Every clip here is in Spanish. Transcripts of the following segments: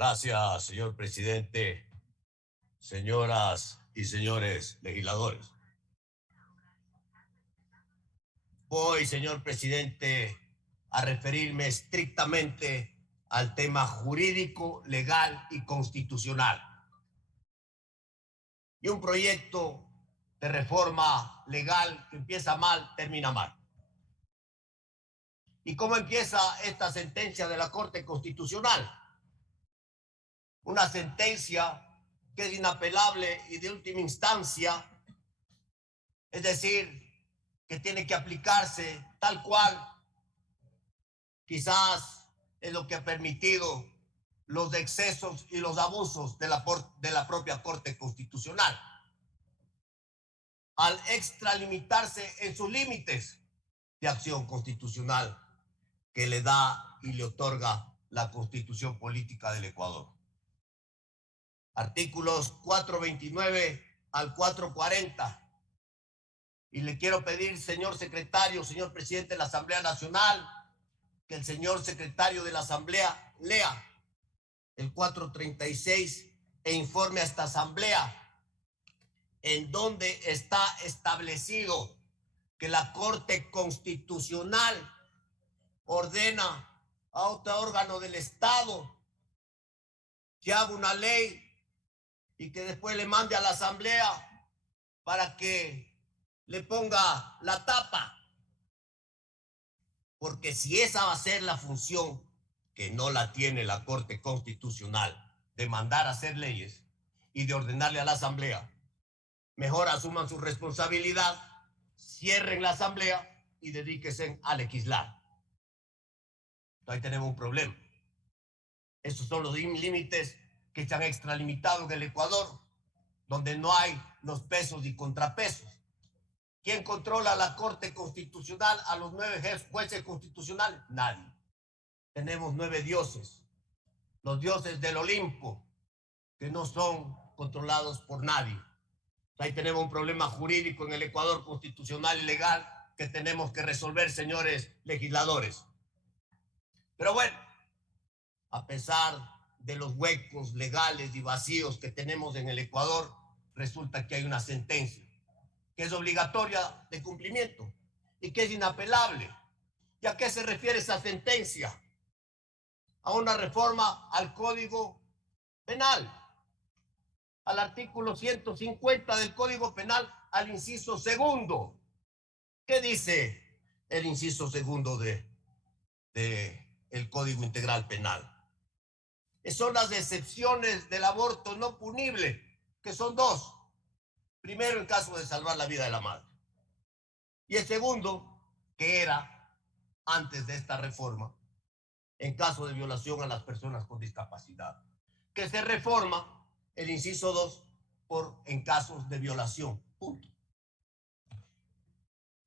Gracias, señor presidente, señoras y señores legisladores. Voy, señor presidente, a referirme estrictamente al tema jurídico, legal y constitucional. Y un proyecto de reforma legal que empieza mal, termina mal. ¿Y cómo empieza esta sentencia de la Corte Constitucional? Una sentencia que es inapelable y de última instancia, es decir, que tiene que aplicarse tal cual. Quizás es lo que ha permitido los excesos y los abusos de la propia Corte Constitucional, al extralimitarse en sus límites de acción constitucional que le da y le otorga la Constitución Política del Ecuador. Artículos 429 al 440. Y le quiero pedir, señor secretario, señor presidente de la Asamblea Nacional, que el señor secretario de la Asamblea lea el 436 e informe a esta Asamblea en donde está establecido que la Corte Constitucional ordena a otro órgano del Estado que haga una ley y que después le mande a la Asamblea para que le ponga la tapa. Porque si esa va a ser la función, que no la tiene la Corte Constitucional, de mandar a hacer leyes y de ordenarle a la Asamblea, mejor asuman su responsabilidad, cierren la Asamblea y dedíquense a legislar. Ahí tenemos un problema. Esos son los límites que se han extralimitado en el Ecuador, donde no hay los pesos y contrapesos. ¿Quién controla la Corte Constitucional a los 9 jueces constitucionales? Nadie. Tenemos 9 dioses, los dioses del Olimpo, que no son controlados por nadie. Ahí tenemos un problema jurídico en el Ecuador constitucional y legal que tenemos que resolver, señores legisladores. Pero bueno, a pesar de los huecos legales y vacíos que tenemos en el Ecuador, resulta que hay una sentencia que es obligatoria de cumplimiento y que es inapelable. ¿Y a qué se refiere esa sentencia? A una reforma al Código Penal, al artículo 150 del Código Penal, al inciso segundo. ¿Qué dice el inciso segundo del Código Integral Penal? Son las excepciones del aborto no punible, que son 2. Primero, en caso de salvar la vida de la madre. Y el segundo, que era antes de esta reforma, en caso de violación a las personas con discapacidad, que se reforma el inciso 2 en casos de violación. Punto.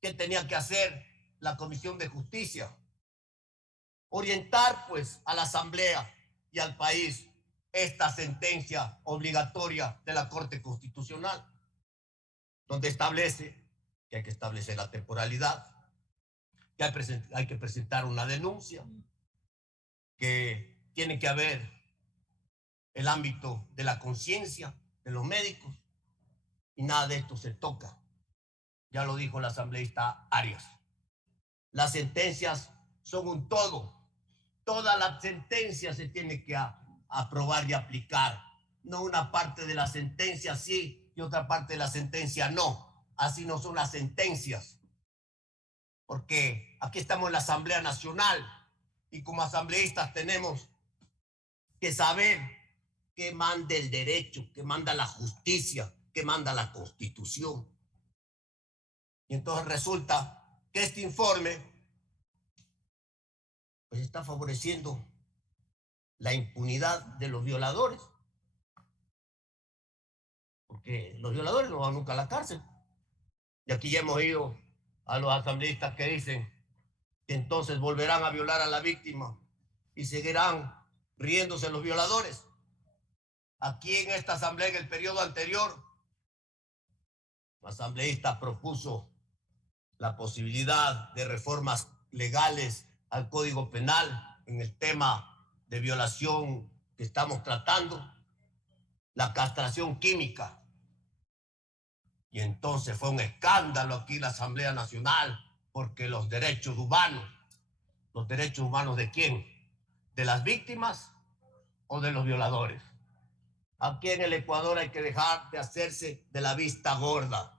¿Qué tenía que hacer la Comisión de Justicia? Orientar, pues, a la Asamblea y al país esta sentencia obligatoria de la Corte Constitucional, donde establece que hay que establecer la temporalidad, que hay que presentar una denuncia, que tiene que haber el ámbito de la conciencia de los médicos, y nada de esto se toca. Ya lo dijo la asambleísta Arias. Las sentencias son un todo. Todas las sentencias se tienen que aprobar y aplicar. No una parte de la sentencia sí y otra parte de la sentencia no. Así no son las sentencias. Porque aquí estamos en la Asamblea Nacional y como asambleístas tenemos que saber qué manda el derecho, qué manda la justicia, qué manda la Constitución. Y entonces resulta que este informe pues está favoreciendo la impunidad de los violadores. Porque los violadores no van nunca a la cárcel. Y aquí ya hemos oído a los asambleístas que dicen que entonces volverán a violar a la víctima y seguirán riéndose los violadores. Aquí en esta asamblea, en el periodo anterior, la asambleísta propuso la posibilidad de reformas legales al Código Penal en el tema de violación que estamos tratando, la castración química. Y entonces fue un escándalo aquí en la Asamblea Nacional, porque ¿los derechos humanos de quién? ¿De las víctimas o de los violadores? Aquí en el Ecuador hay que dejar de hacerse de la vista gorda.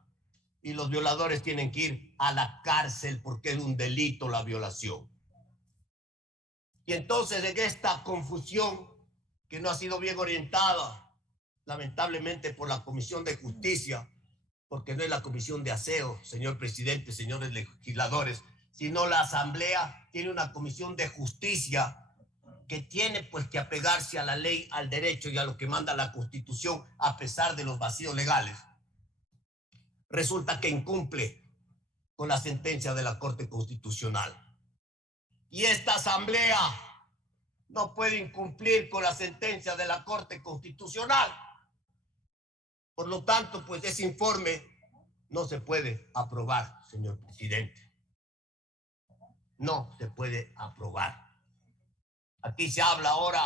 Y los violadores tienen que ir a la cárcel porque es un delito la violación. Y entonces en esta confusión que no ha sido bien orientada, lamentablemente por la Comisión de Justicia, porque no es la Comisión de Aseo, señor presidente, señores legisladores, sino la Asamblea tiene una Comisión de Justicia que tiene pues que apegarse a la ley, al derecho y a lo que manda la Constitución a pesar de los vacíos legales. Resulta que incumple con la sentencia de la Corte Constitucional. Y esta Asamblea no puede incumplir con la sentencia de la Corte Constitucional. Por lo tanto, pues ese informe no se puede aprobar, señor presidente. No se puede aprobar. Aquí se habla ahora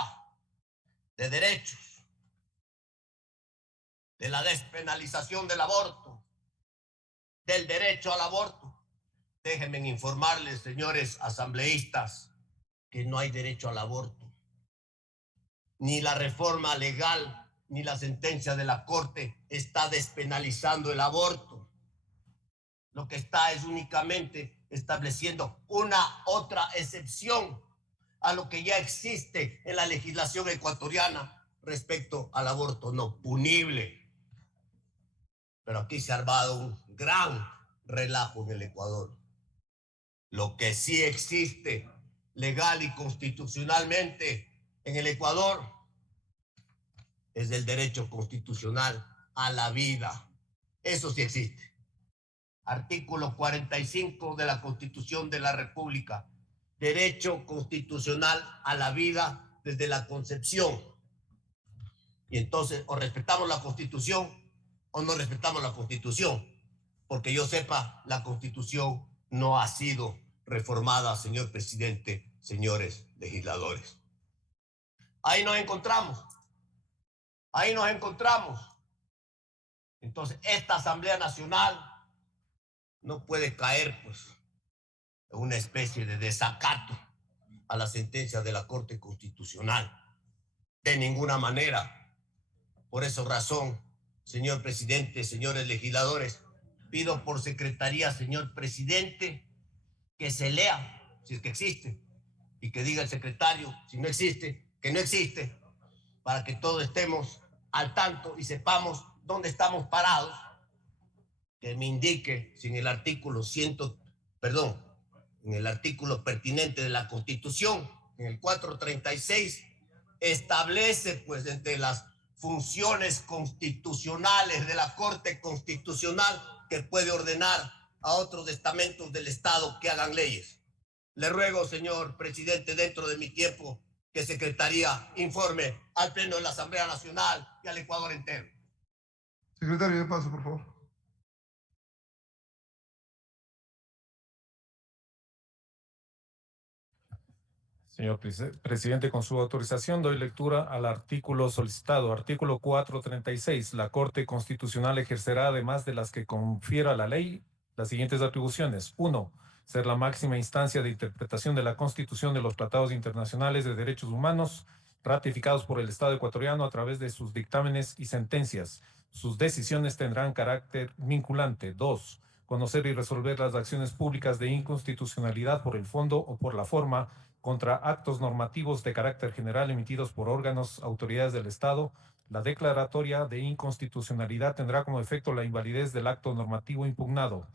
de derechos, de la despenalización del aborto, del derecho al aborto. Déjenme informarles, señores asambleístas, que no hay derecho al aborto. Ni la reforma legal, ni la sentencia de la Corte está despenalizando el aborto. Lo que está es únicamente estableciendo una otra excepción a lo que ya existe en la legislación ecuatoriana respecto al aborto no punible. Pero aquí se ha armado un gran relajo en el Ecuador. Lo que sí existe legal y constitucionalmente en el Ecuador es el derecho constitucional a la vida. Eso sí existe. Artículo 45 de la Constitución de la República. Derecho constitucional a la vida desde la concepción. Y entonces, o respetamos la Constitución o no respetamos la Constitución. Porque yo sepa, la Constitución no ha sido reformada, señor presidente, señores legisladores. Ahí nos encontramos. Ahí nos encontramos. Entonces, esta Asamblea Nacional no puede caer, pues, en una especie de desacato a la sentencia de la Corte Constitucional. De ninguna manera. Por esa razón, señor presidente, señores legisladores, pido por secretaría, señor presidente, que se lea, si es que existe, y que diga el secretario, si no existe, que no existe, para que todos estemos al tanto y sepamos dónde estamos parados, que me indique si en el artículo en el artículo pertinente de la Constitución, en el 436, establece pues entre las funciones constitucionales de la Corte Constitucional que puede ordenar a otros estamentos del Estado que hagan leyes. Le ruego, señor presidente, dentro de mi tiempo, que Secretaría informe al Pleno de la Asamblea Nacional y al Ecuador entero. Secretario, de paso, por favor. Señor presidente, con su autorización doy lectura al artículo solicitado. Artículo 436. La Corte Constitucional ejercerá, además de las que confiera la ley, las siguientes atribuciones. 1. Ser la máxima instancia de interpretación de la Constitución de los tratados internacionales de derechos humanos ratificados por el Estado ecuatoriano a través de sus dictámenes y sentencias. Sus decisiones tendrán carácter vinculante. 2. Conocer y resolver las acciones públicas de inconstitucionalidad por el fondo o por la forma contra actos normativos de carácter general emitidos por órganos, autoridades del Estado. La declaratoria de inconstitucionalidad tendrá como efecto la invalidez del acto normativo impugnado.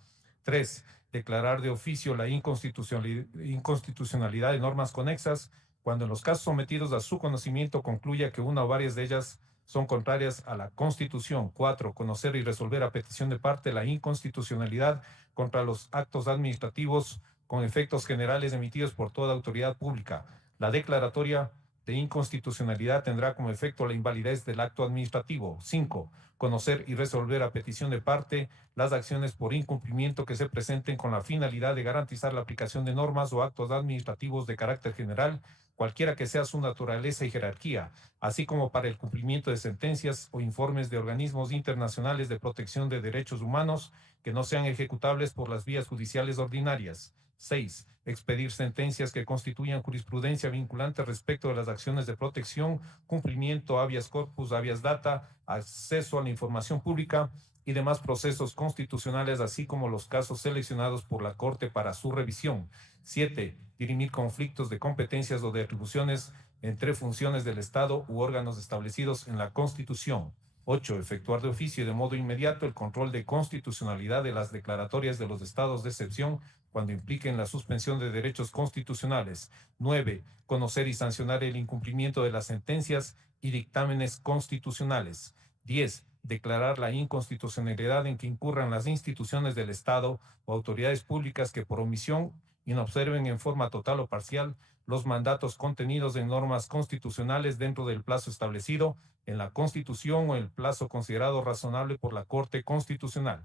3. Declarar de oficio la inconstitucionalidad de normas conexas cuando en los casos sometidos a su conocimiento concluya que una o varias de ellas son contrarias a la Constitución. 4. Conocer y resolver a petición de parte la inconstitucionalidad contra los actos administrativos con efectos generales emitidos por toda autoridad pública. La declaratoria de inconstitucionalidad tendrá como efecto la invalidez del acto administrativo. 5. Conocer y resolver a petición de parte las acciones por incumplimiento que se presenten con la finalidad de garantizar la aplicación de normas o actos administrativos de carácter general cualquiera que sea su naturaleza y jerarquía, así como para el cumplimiento de sentencias o informes de organismos internacionales de protección de derechos humanos que no sean ejecutables por las vías judiciales ordinarias. 6. Expedir sentencias que constituyan jurisprudencia vinculante respecto de las acciones de protección, cumplimiento, habeas corpus, habeas data, acceso a la información pública y demás procesos constitucionales, así como los casos seleccionados por la Corte para su revisión. 7. Dirimir conflictos de competencias o de atribuciones entre funciones del Estado u órganos establecidos en la Constitución. 8. Efectuar de oficio y de modo inmediato el control de constitucionalidad de las declaratorias de los estados de excepción cuando impliquen la suspensión de derechos constitucionales. 9. Conocer y sancionar el incumplimiento de las sentencias y dictámenes constitucionales. 10. Declarar la inconstitucionalidad en que incurran las instituciones del Estado o autoridades públicas que por omisión inobserven en forma total o parcial los mandatos contenidos en normas constitucionales dentro del plazo establecido en la Constitución o el plazo considerado razonable por la Corte Constitucional.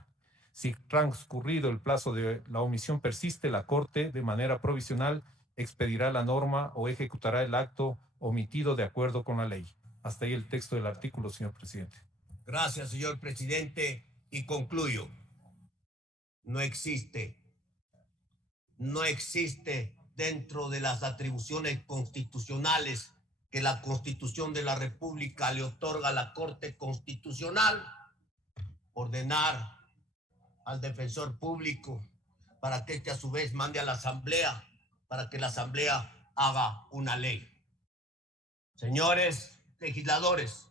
Si transcurrido el plazo de la omisión persiste, la Corte, de manera provisional, expedirá la norma o ejecutará el acto omitido de acuerdo con la ley. Hasta ahí el texto del artículo, señor presidente. Gracias, señor presidente, y concluyo. No existe dentro de las atribuciones constitucionales que la Constitución de la República le otorga a la Corte Constitucional ordenar al defensor público para que éste a su vez mande a la Asamblea para que la Asamblea haga una ley. Señores legisladores,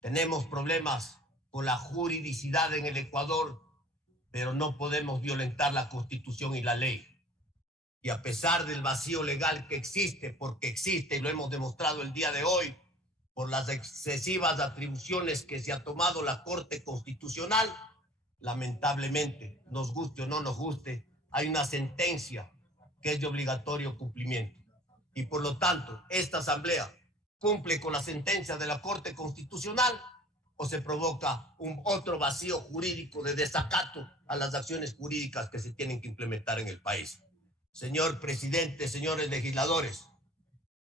tenemos problemas con la juridicidad en el Ecuador, pero no podemos violentar la Constitución y la ley. Y a pesar del vacío legal que existe, porque existe y lo hemos demostrado el día de hoy, por las excesivas atribuciones que se ha tomado la Corte Constitucional, lamentablemente, nos guste o no nos guste, hay una sentencia que es de obligatorio cumplimiento. Y por lo tanto, esta Asamblea cumple con la sentencia de la Corte Constitucional o se provoca otro vacío jurídico de desacato a las acciones jurídicas que se tienen que implementar en el país. Señor presidente, señores legisladores,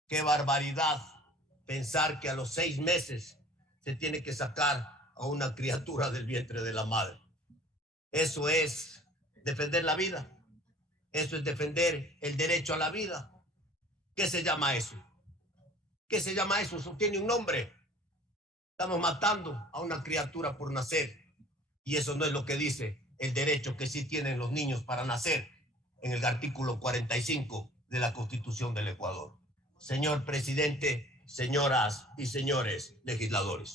qué barbaridad pensar que a los 6 meses se tiene que sacar a una criatura del vientre de la madre. Eso es defender la vida. Eso es defender el derecho a la vida. ¿Qué se llama eso? ¿Qué se llama eso? Eso tiene un nombre. Estamos matando a una criatura por nacer. Y eso no es lo que dice el derecho que sí tienen los niños para nacer en el artículo 45 de la Constitución del Ecuador. Señor presidente, señoras y señores legisladores.